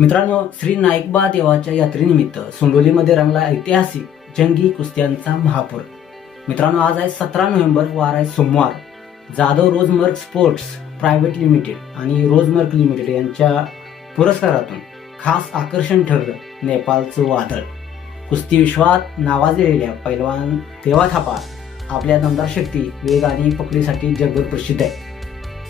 मित्रांनो श्री नाईकबा देवाच्या यात्रेनिमित्त सोंडोलीमध्ये रंगला ऐतिहासिक जंगी कुस्त्यांचा महापूर. मित्रांनो आज आहे सतरा नोव्हेंबर वार आहे सोमवार. जाधव रोजमर्ग स्पोर्ट्स प्रायव्हेट लिमिटेड आणि रोजमर्ग लिमिटेड यांच्या पुरस्कारातून खास आकर्षण ठरलं नेपाळचं वादळ. कुस्ती विश्वात नावाजलेल्या पैलवान देवा थापा आपल्या दमदार शक्ती वेग आणि पकडीसाठी जगभर प्रसिद्ध आहे.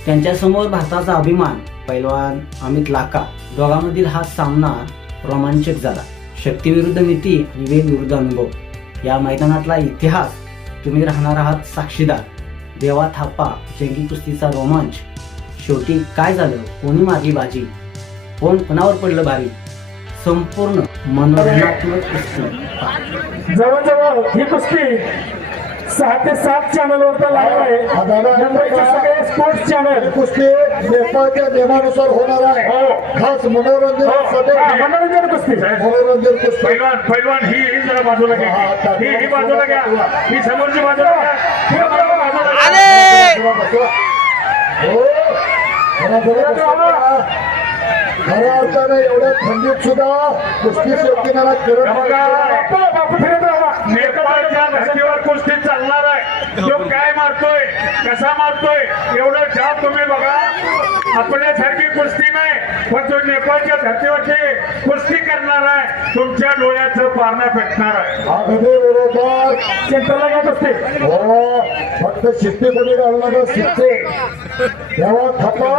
त्यांच्यासमोर भारताचा अभिमान पैलवान अमित लाका दोघांमधील हा सामना रोमांचक झाला. शक्तीविरुद्ध नीती आणि वेग विरुद्ध अनुभव. या मैदानातला इतिहास तुम्ही राहणार आहात साक्षीदार. देवा थापा जंगी कुस्तीचा रोमांच. शेवटी काय झालं? कोणी मारली बाजी? कोण कोणावर पडलं भारी? संपूर्ण मनोरंजनात्मक कुस्ती. जवळजवळ ही कुस्ती सहा ते सात चॅनल वर लाईव्ह आहे. मुंबईचे सगळे स्पोर्ट्स चॅनल कुस्ती नेपाळच्या नियमानुसार होणार आहे. हो. खास मनोरंजनासाठी मनोरंजन कुस्ती. मनोरंजन कुस्ती. पैलवान पैलवान ही ही जरा बाजूला घ्या. ही ही बाजूला घ्या. ही समोरची बाजूला ही. हो. खऱ्या अर्थाने एवढ्या थंडीत सुद्धा कुस्ती शौकीनाला हे करत बघा, बापू, बापू फिरत राहा. नेपाळच्या धर्तीवर कुस्ती चालणार आहे तो काय मारतोय कसा मारतोय. एवढं जाब तुम्ही बघा. आपल्यासारखी कुस्ती नाही पण तो नेपाळच्या धर्तीवरची कुस्ती करणार आहे तुमच्या डोळ्याचं पारणं पेटणार आहे. कुस्ती हो फक्त शिस्ती कोणी घालणार शिस्ती तेव्हा थपा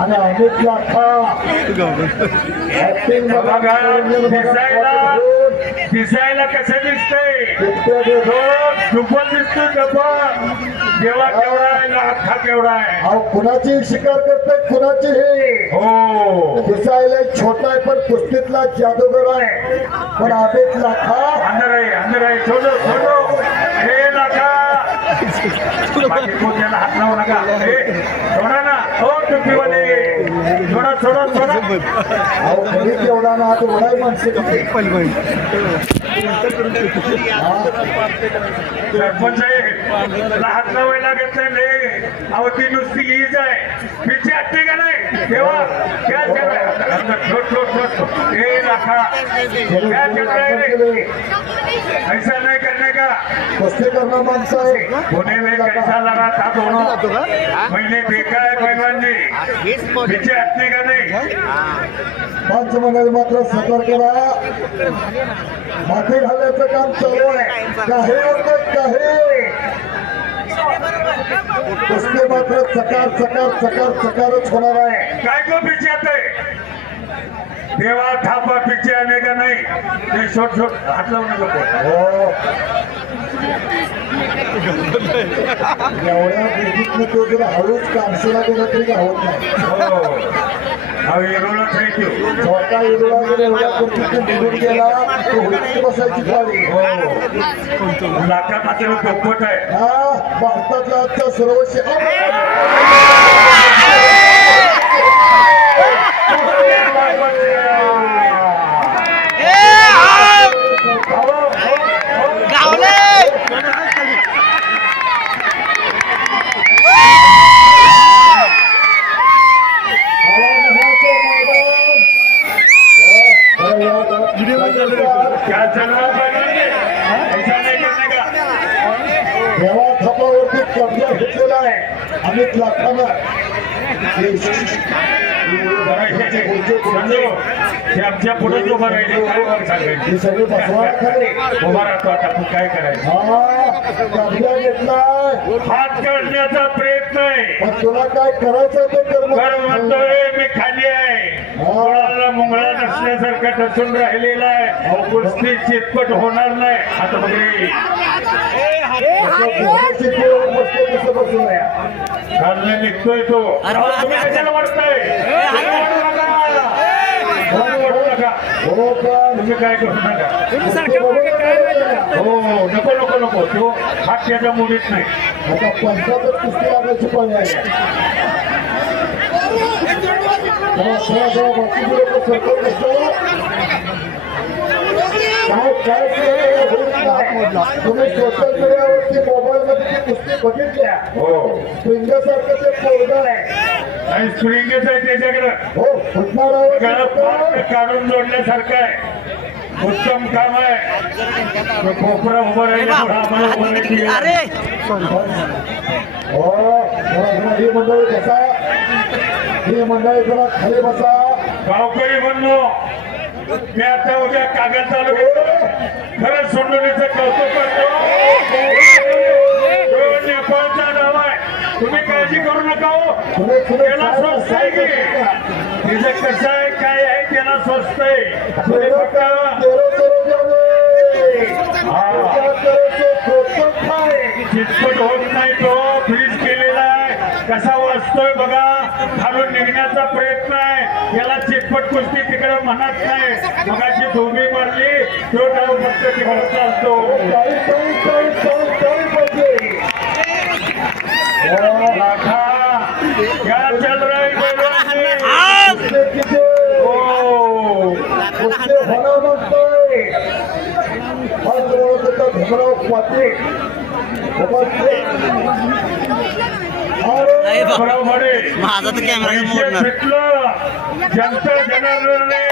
आणि अमित लाखा ऍक्टिंग बघा दिसायला दिसायला कसं दिसतंय? दुप्पट दिसतोय डबल देवा केवढा आहे लाखा केवढा आहे. अहो कुणाची शिकार करते कुणाची हो? दिसायला छोटा आहे पण कुस्तीतला जादूगर आहे. पण अमित लाखा. अंदर आहे अंदर आहे. छोडो छोडो हे लाखा. बाकी हात लावू नका. हे सोडा ना. हो टुपीवाले सोडा सोडा एवढा ना आता एवढा माणसे सरपंच आहे हात लावायला लागत नाही लय. अहो ती नुसती हीच आहे पिची हट्टी का नाही तेव्हा त्या चल रहा है? ऐसा नाही करणे का कुस्ती करणार माणसं आहे पुणे में कैसा लगा था दोनों मैंने देखा है पहलवान जी पीछे हटने का नहीं पंच म्हणाले मात्र सतर्क राहा माथे घालण्याचं काम चालू आहे काही अर्थ काही कुस्ती मात्र चकार चकार चकार चकारच होणार आहे. काय पीछे आते? देवा थापा पीछे आने का नहीं? ये छोट छोट हाथ लावू नको. हो. एवढ्या बेगीतनं तो जर हळूच कामसेला गेला तरी होत नाही. अहो एवढं थँक यू छोटा इडोळा जर एवढ्या कुस्तीतून निघून गेला तो बसायची हो. पोपट आहे. हा भारतातला आजचा चल रहा है ऐसा नहीं करने का देवा खपावरती कब्जा घेतलेला आहे अमित लाखानं आमच्या पुढे उभा राहिले सगळे बसवा खाली उभा राहतो आता तू काय करायचं? हा हात काढण्याचा प्रयत्न आहे. पण तुला काय करायचं ते कर म्हणतोय मी खाली आहे. मुळाला मुंगळा नसल्यासारखा टसून राहिलेला आहे. कुस्ती चितपट होणार नाही. आता बघे निघतोय तो. वाटताय तुम्ही वाढू नका. तुम्ही वाढू नका हो पण तुम्ही काय करू नका नाही. हो नको नको नको तो हात नाही आता पंचायत कुस्ती लागायची पण आहे काय तुम्ही ते मोबाईल मध्ये कुस्ती बघितल्या. हो. पिंगासारखं ते पोरगं आहे. आणि स्प्रिंगच आहे त्याच्याकडे. हो फुटणारा गळा पार काढून जोडण्यासारखं आहे. उत्तम काम आहे. तो कोपरा उभं आम्हाला वेळ आली. हो ही मंडळी बसा. ही मंडळी जरा खाली बसा. गावकरी म्हणलो मी आता उद्या कागद चालू घेतो खरंच सोंडोलीचं कौतुक करतो तो नेपाळचा डाव आहे तुम्ही काळजी करू नका हो त्याला स्वस्त आहे की? तिचं कसं आहे काय आहे? त्याला स्वस्त आहे. तुम्ही फक्त चिटपट होत नाही तो. फ्रीज केलेला आहे. कसा वाचतोय बघा. खालून निघण्याचा प्रयत्न आहे. याला चिटपट कुस्ती तिकडे म्हणत नाही. मगाची धोबी मारली. तो डाव फक्त तिकडे चालतो लाखा क्या चल रहा है हो भीमराव पाटील अरे बरोबर आहे माझा तर कॅमेरा मोडणार. जनता जनार्दनने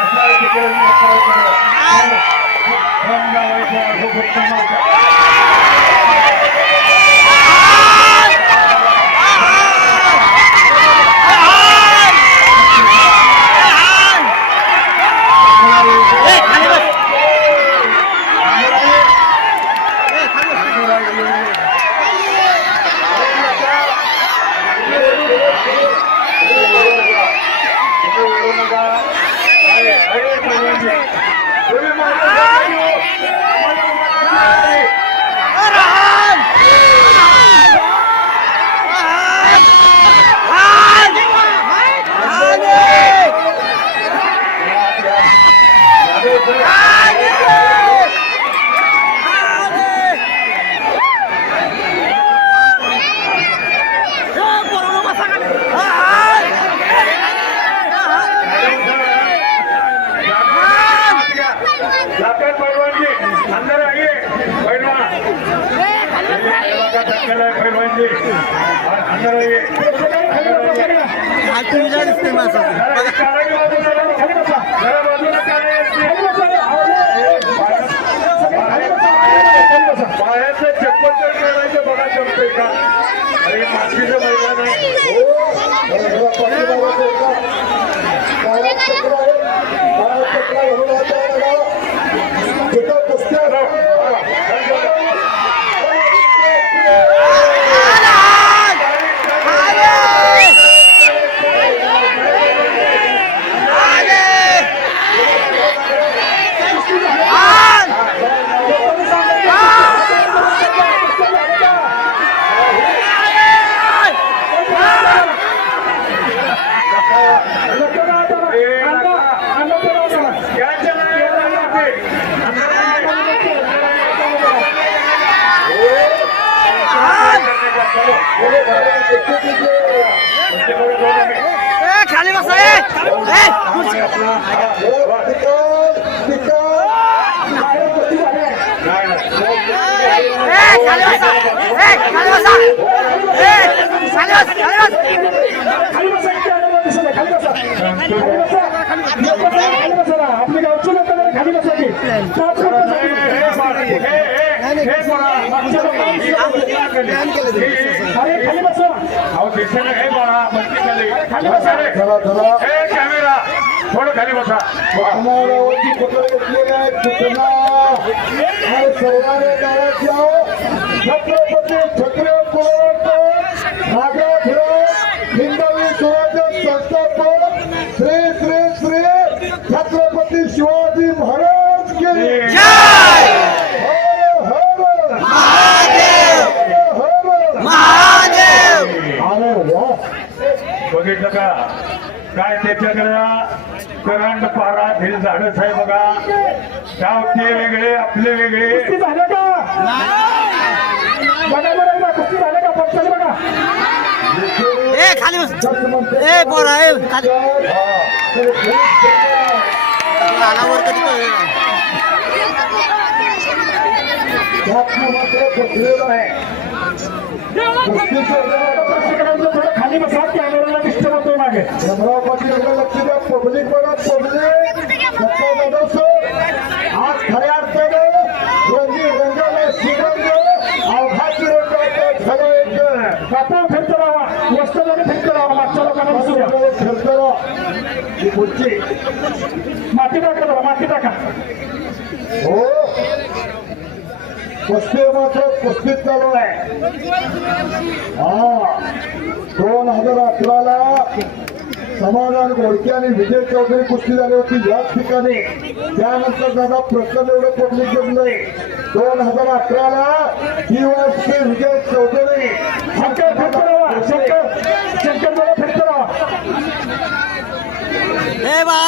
असा तिकडे मी असा इकडे. फोन लावायचा, असं फक्त माझा. तुम्ही माझ्या घरी येऊ. जाकर पैलवानजी अंदर आइए पैलवान धक्केला है पैलवानजी अंदर आइए आज तुम्ही दिसते माझं जरा कानाची बाजूला जरा जरा बाजूला कानाची. बाहेर- बाहेरचं चप्पल तर काढायचं बघा जमतंय का अरे मातीचं मैदान आहे क्या चला है अंदर पे? अंदर आइए. खाली बसा आपली गावची लोक खाली बसायची अरे खाली बसा चला चला कॅमेरा थोडं खाली बसा. अनावरती पत्र घेतलेले आहेत सूचना आणि छत्रपती छत्रे कुलवंत हिंदवी स्वराज्य संस्थापक श्री श्री श्री छत्रपती शिवाजी महाराज के वा बघितलं का काय त्याच्याकडे करंट पारा हे झाडच आहे बघा गाव ते वेगळे आपले वेगळे झालं का खाली बस. ए बोरा ए खाली. आलावर कधी खाली बसा कॅमेराला डिस्टर्ब मागे. पब्लिक बघा पब्लिक. पुढची. माती टाका जरा माती टाका. हो. कुस्ती मात्र कुस्तीत चालू आहे. हा. दोन हजार अठराला समाधान घोडके आणि विजय चौधरी कुस्ती झाली होती. याच ठिकाणी. त्यानंतर दादा प्रकरण एवढं पब्लिक जमलंय. दोन हजार अठराला डीवायसपी विजय चौधरी शंकर फिरत राहा शंकर शंकर जरा फिरत राहा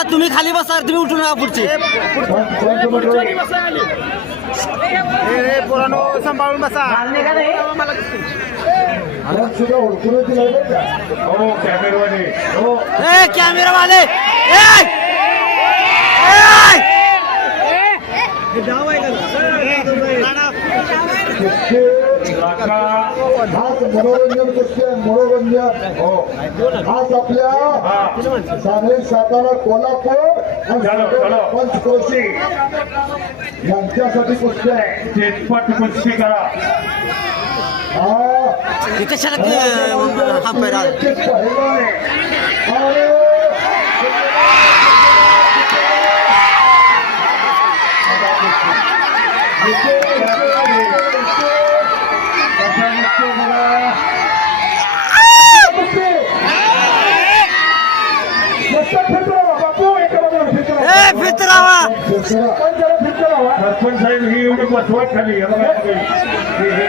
ए बा तुम्ही खाली बसा तुम्ही उठून राहा पुढचे. सांभाळून बसा. ए कॅमेरावाले ए हाच मनोरंजन कुस्ती आहे मनोरंजन. हो. हाच आपल्या सांगली सातारा कोल्हापूर. पंचक्रोशी यांच्यासाठी कुस्ती आहे. चेतपट कुस्ती करा. हा. कशाला हा पैरा? पाहिलं आहे. आणि साहेब ही एवढी बसवत खाली हे बघा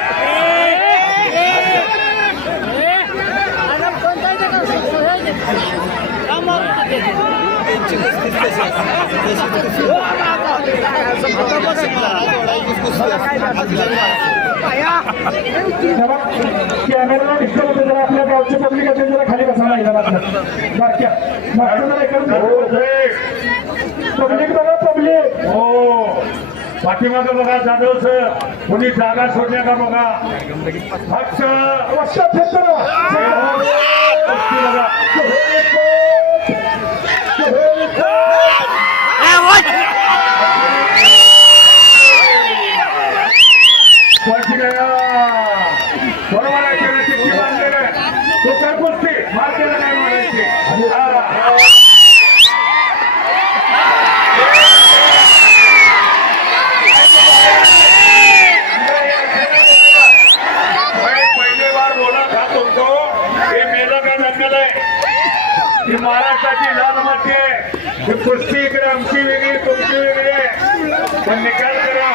हे- हे- कॅमेराला डिस्टर्ब होते जरा आपल्या गावचे पब्लिक असेल जरा खाली बसा नाही जरा मागचं पब्लिक बघा पब्लिक हो. पाठीमागं बघा जाधव सर कोणी जागा सोडल्या का बघा. फक्त वस्ता जंगल आहे ही महाराष्ट्राची लाल माती आहे. ही कुस्ती इकडे आमची वेगळी तुमची वेगळी आहे. पण निकाल करा.